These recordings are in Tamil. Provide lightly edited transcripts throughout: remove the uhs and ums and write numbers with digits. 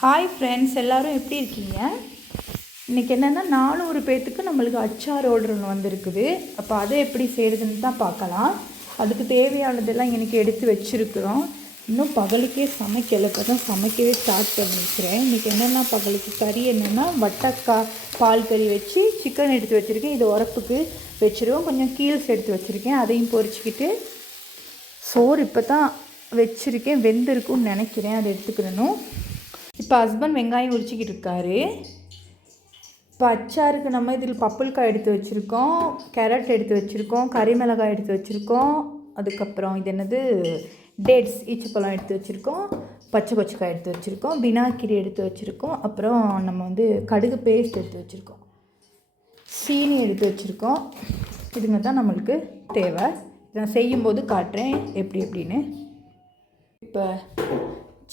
ஹாய் ஃப்ரெண்ட்ஸ், எல்லோரும் எப்படி இருக்கீங்க? இன்றைக்கி என்னென்னா 400 பேர்த்துக்கு நம்மளுக்கு அச்சார் ஆர்டர் ஒன்று வந்திருக்குது. அப்போ அதை எப்படி செய்கிறதுன்னு தான் பார்க்கலாம். அதுக்கு தேவையானதெல்லாம் இன்றைக்கி எடுத்து வச்சுருக்குறோம். இன்னும் பகலுக்கே சமைக்கலை, இப்போ தான் சமைக்கவே ஸ்டார்ட் பண்ணிக்கிறேன். இன்றைக்கி என்னென்னா பகலுக்கு கறி என்னென்னா வட்டக்காய் பால் கறி வச்சு சிக்கன் எடுத்து வச்சுருக்கேன். இது உரப்புக்கு வச்சுருவோம். கொஞ்சம் கீல்ஸ் எடுத்து வச்சுருக்கேன், அதையும் பொரிச்சிக்கிட்டு சோறு இப்போ தான் வச்சுருக்கேன், வெந்திருக்குன்னு நினைக்கிறேன், அதை எடுத்துக்கிடணும். இப்போ ஹஸ்பண்ட் வெங்காயம் உரிச்சிக்கிட்டு இருக்காரு. இப்போ அச்சாருக்கு நம்ம இதில் பப்புள்காய் எடுத்து வச்சுருக்கோம், கேரட் எடுத்து வச்சுருக்கோம், கறி மிளகாய் எடுத்து வச்சுருக்கோம், அதுக்கப்புறம் இது என்னது டேட்ஸ் ஈச்சப்பழம் எடுத்து வச்சுருக்கோம், பச்சை கொச்சக்காய் எடுத்து வச்சுருக்கோம், வினாக்கிரி எடுத்து வச்சுருக்கோம், அப்புறம் நம்ம கடுகு பேஸ்ட் எடுத்து வச்சுருக்கோம், சீனி எடுத்து வச்சுருக்கோம். இதுங்க தான் நம்மளுக்கு தேவை. நான் செய்யும்போது காட்டுறேன் எப்படி எப்படின்னு. இப்போ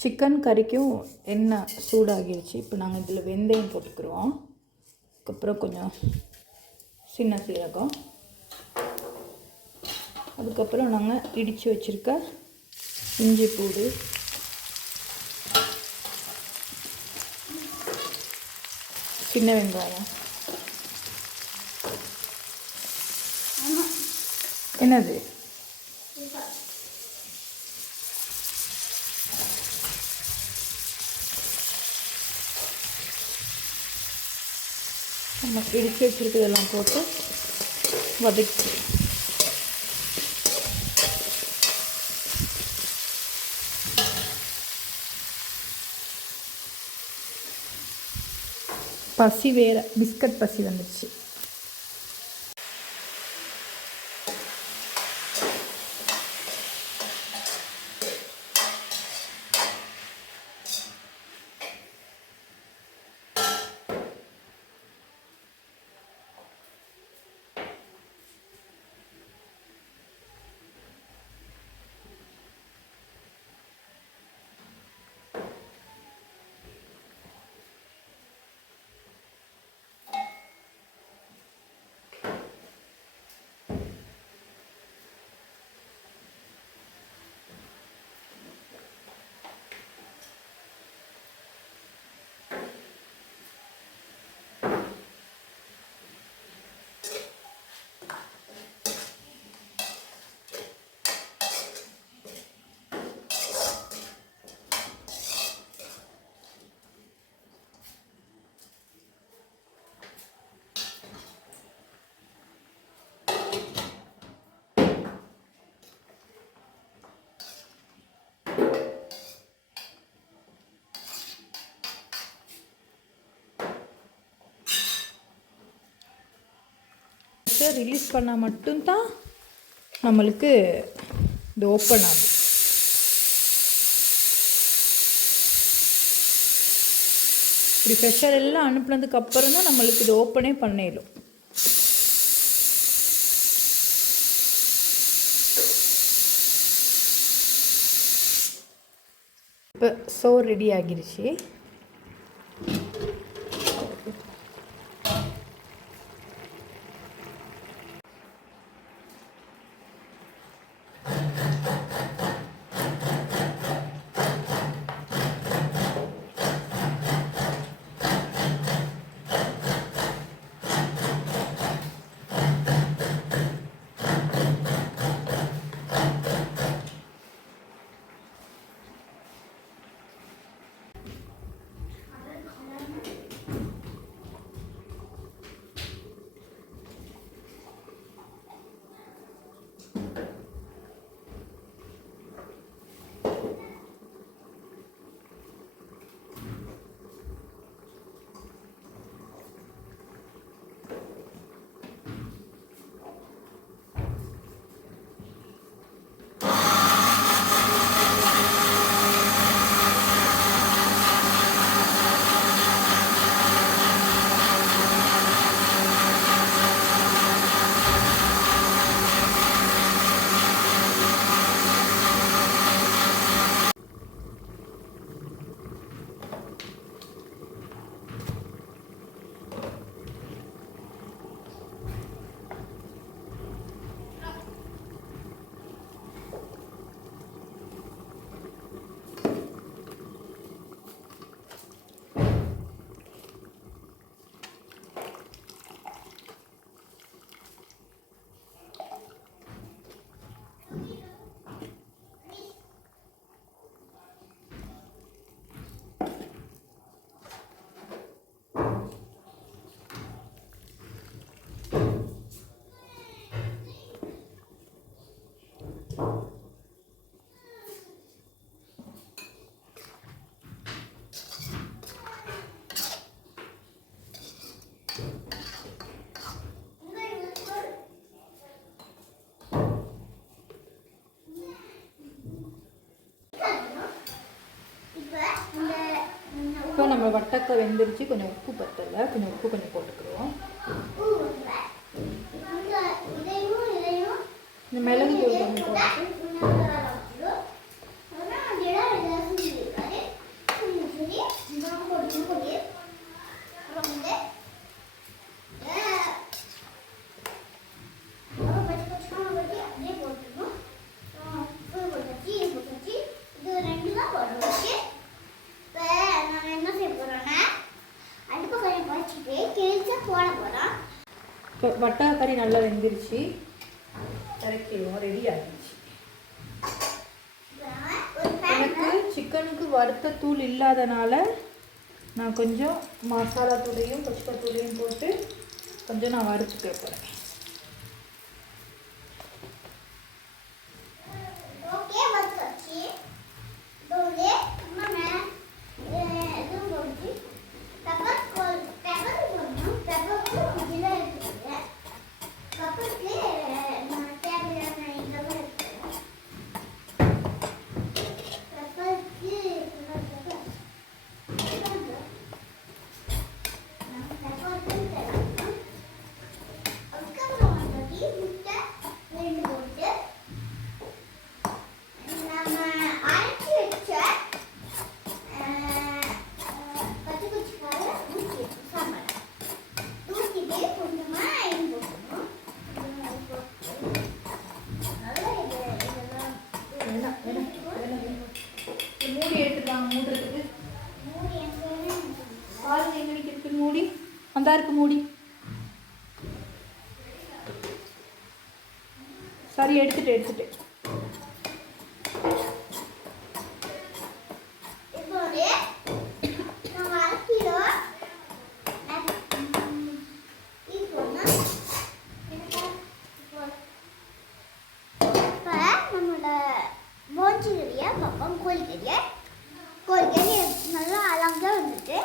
சிக்கன் கறிக்கும் எண்ணெய் சூடாகிடுச்சு. இப்போ நாங்கள் இதில் வெந்தயம் போட்டுக்கிறோம். அதுக்கப்புறம் கொஞ்சம் சின்ன சீரகம், அதுக்கப்புறம் நாங்கள் இடித்து வச்சுருக்க இஞ்சி பூடு, சின்ன வெங்காயம். என்னது நம்ம இடித்து வச்சுருக்கிறதெல்லாம் போட்டு வதக்கி பசி வேறு பிஸ்கட் பசி வந்துடுச்சு. ரிலீஸ் பண்ணால் மட்டும்தான் நம்மளுக்கு இது ஓப்பன் ஆகும். இப்படி ப்ரெஷர் எல்லாம் அனுப்புனதுக்கு அப்புறம் தான் நம்மளுக்கு இது ஓப்பனே பண்ணிடும். இப்போ சோறு ரெடி ஆகிருச்சு. இப்போ நம்ம வட்டக்காய் வெந்துருச்சு, கொஞ்சம் உப்பு பத்தலை, கொஞ்சம் உப்பு கொஞ்சம் போட்டுக்கிறோம். இந்த மிளகு தூள் கொஞ்சம் போட்டு இப்போ வட்டாக்கறி நல்லா வெந்துருச்சு, இறக்கிடுவோம். ரெடி ஆகிடுச்சு. எனக்கு சிக்கனுக்கு வறுத்த தூள் இல்லாதனால நான் கொஞ்சம் மசாலா தூளையும் பச்சை தூளையும் போட்டு கொஞ்சம் நான் வறுத்துக்க போகிறேன். மூடி எடுத்துக்கலாம். மூடுறதுக்கு பால் எங்க இருக்கு மூடி? அந்த இருக்கு மூடி. சரி, எடுத்துட்டு கோழிக்கறி நல்லா அழகாக வந்துட்டு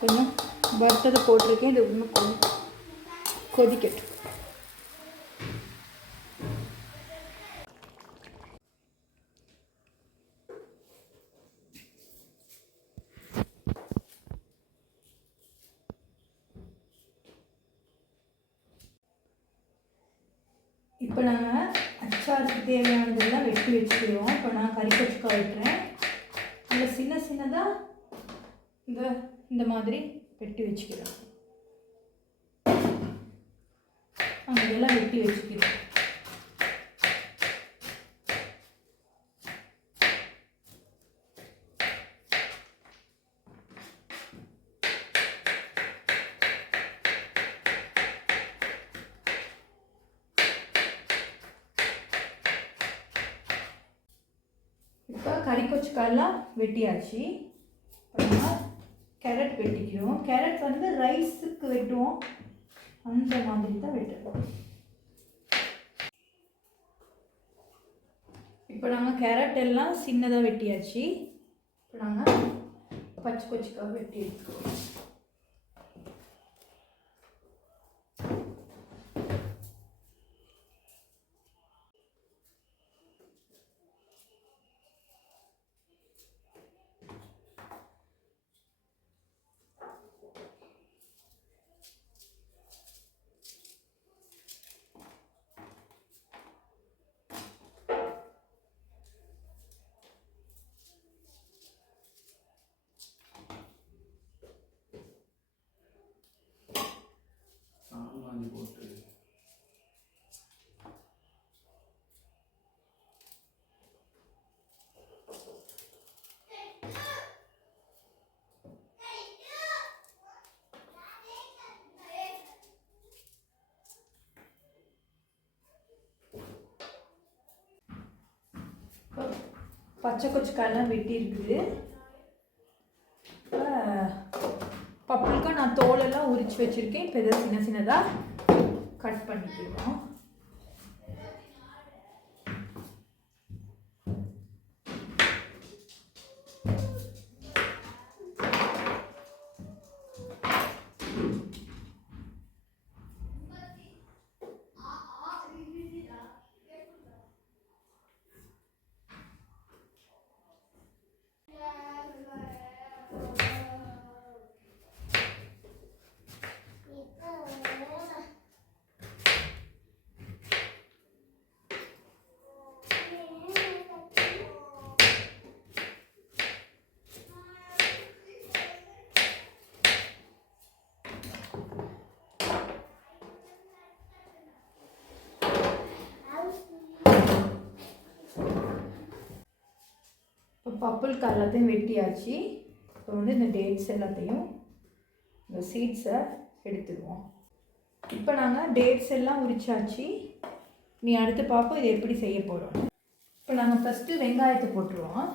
கொஞ்சம் வறுத்ததை போட்டிருக்கேன். இது இன்னும் கொஞ்சம் கொதிக்கட்டும். இப்போ நாங்கள் அச்சாருக்கு தேவையானதெல்லாம் வெட்டி வச்சுக்கிறோம். இப்போ நான் கறி கொச்சுக்காய் வெட்டுறேன். அதில் சின்னதாக இந்த மாதிரி வெட்டி வச்சுக்கிறோம். இதெல்லாம் வெட்டி வச்சுக்கிறோம். இப்போ கறி கொச்சுக்காயெல்லாம் வெட்டியாச்சு. கேரட் வெட்டிக்கிறோம். கேரட் வந்து ரைஸுக்கு வெட்டுவோம், அந்த மாதிரி தான் வெட்டுவோம். இப்போ நாங்கள் கேரட் எல்லாம் சின்னதாக வெட்டியாச்சு. இப்போ நாங்கள் பச்சை கொச்சுக்காய் வெட்டி எடுத்துக்குவோம். பச்சை கொச்சக்காயெல்லாம் வெட்டி இருக்குது. பப்புளுக்காக நான் தோலெல்லாம் உரித்து வச்சுருக்கேன். இப்போ இதை சின்ன சின்னதாக கட் பண்ணிக்கிறோம். இப்போ பப்புளுக்கு எல்லாத்தையும் வெட்டியாச்சு. இப்போ வந்து இந்த டேட்ஸ் எல்லாத்தையும் இந்த சீட்ஸை எடுத்துடுவோம். இப்போ நாங்கள் டேட்ஸ் எல்லாம் உரிச்சாச்சு. நீ அடுத்து பார்ப்போம் இது எப்படி செய்ய போகிறோம். இப்போ நாங்கள் ஃபஸ்ட்டு வெங்காயத்தை போட்டுருவோம்.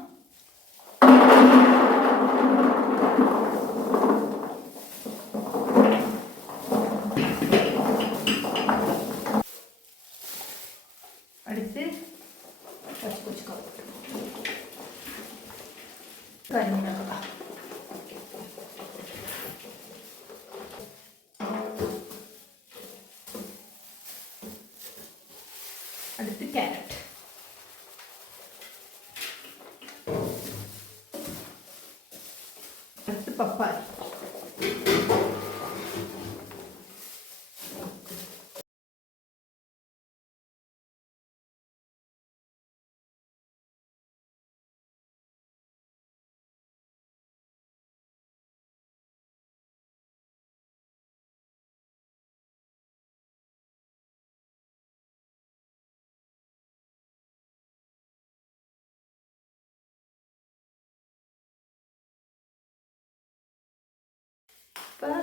அடுத்து பச்சை கொச்சக்காய் கறிமிளகாய், அடுத்து கேரட், அடுத்து பப்பாளி, இப்போ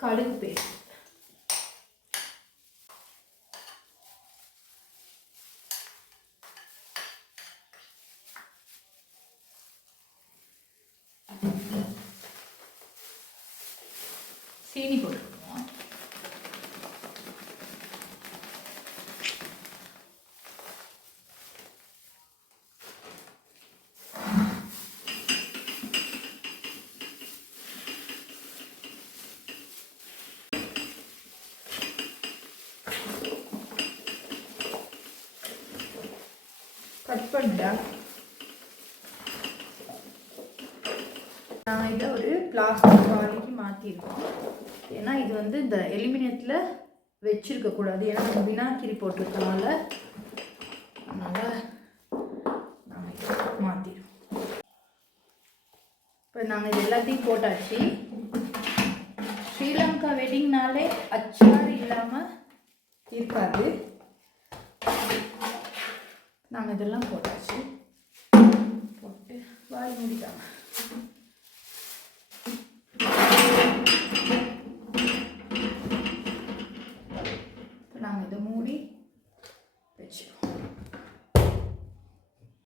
கடுகு பேஸ்ட், சீனி போட்டுக்குவோம். கட் பண்ணுடா. நான் இதை ஒரு பிளாஸ்டிக் பாலிக்கு மாற்றிருக்கோம். ஏன்னா இது வந்து இந்த எலுமினியத்தில் வச்சுருக்கக்கூடாது. ஏன்னா நம்ம வினாக்கிரி போட்டிருக்கனால அதனால் நாங்கள் இதை மாற்றிடுவோம். இப்போ நாங்கள் இது எல்லாத்தையும் போட்டாச்சு. ஸ்ரீலங்கா வெட்டிங்னாலே அச்சாறு இல்லாமல் இருக்காது. நாங்கள் இதெல்லாம் போட்டாச்சு. போட்டு வாய் மூடிட்டாங்க. நாங்கள் இதை மூடி